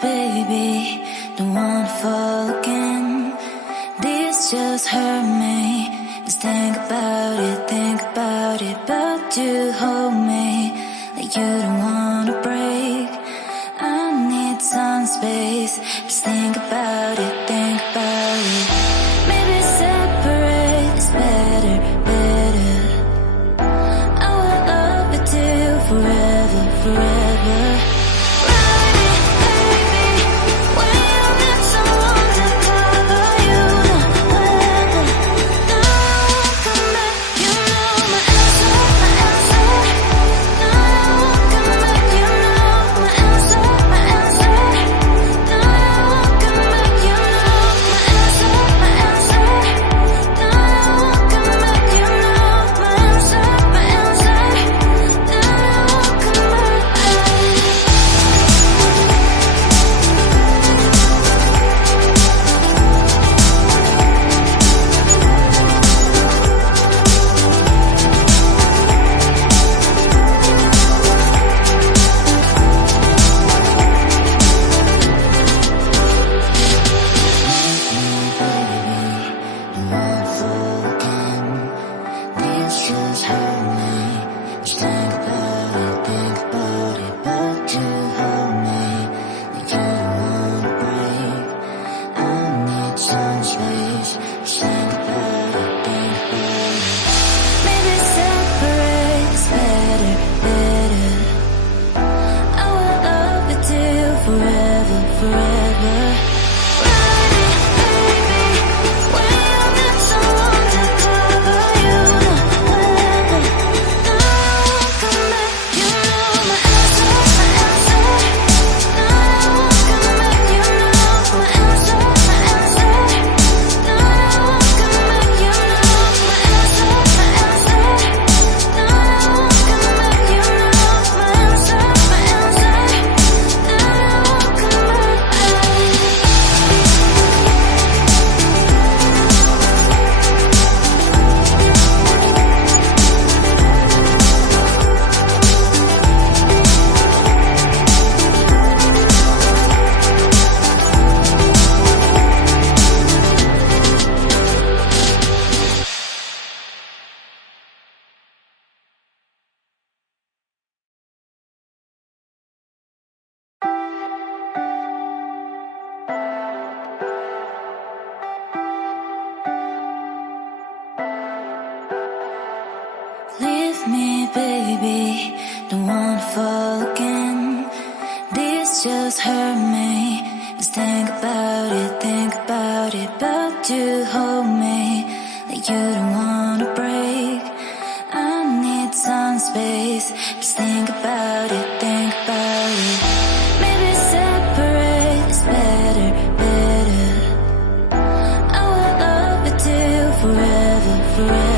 baby, don't wanna fall again. This just hurt me. Just think about it, but you hold me like you don't wanna break. I need some space. Just think about it, maybe separate is better, better. I will love you till forever, forever. Leave me, baby, don't wanna fall again. This just hurt me. Just think about it, but you hold me like you don't wanna break. I need some space. Just think about it, maybe separate is better, better. I will love you till forever, forever.